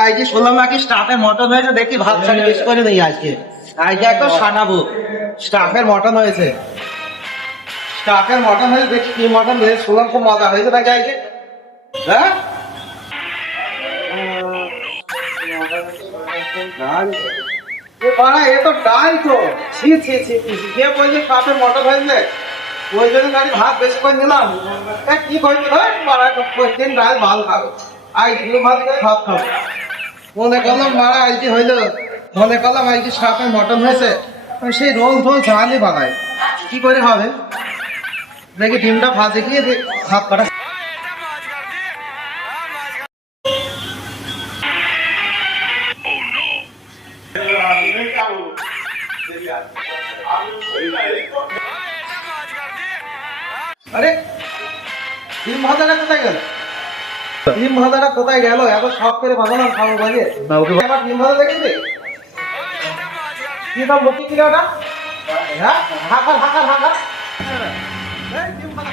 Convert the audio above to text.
আজকে শুনলাম নাকি স্টাফের মটন হয়েছে, দেখি ভাত সাথে বেশি করে নেই আজকে। আজকে একদম সানাবো। স্টাফের মটন হয়েছে, স্টাফের মটন হয়েছে, দেখি কি মটন হয়েছে। শুনলাম খুব মজা হয়েছে নাকি আজকে। হ্যাঁ এ তো ডাল তো ছি ছি ছি ছি ছি। কে বলছে স্টাফের মটন হয়েছে? ওই জন্য গাড়ি ভাত বেশি করে নিলাম। কি করছে প্রতিদিন ডাল ভালো খাবে, আজ দুটো ভাত করে ভাত খাবো। মনে করলাম মারা আজকে হইলো, মনে করলাম আজকে সাপের মটন হয়েছে, সেই রোল টোল ঝালই বানায়। কি করে হবে দেখি, ডিমটা ভাজে গিয়ে ভাত কাটা। আরে ডিম ভাজাটা কোথায় গেল? ডিম ভাজাটা কোথায় গেল? এত শখ করে বানালাম খাবো বলে, আবার ডিম ভাজা দেখেছি। কি দাম বলছি কিনা ওটা? হ্যাঁ, হাঁকা হাঁকা হাঁকা। ডিম ভাজা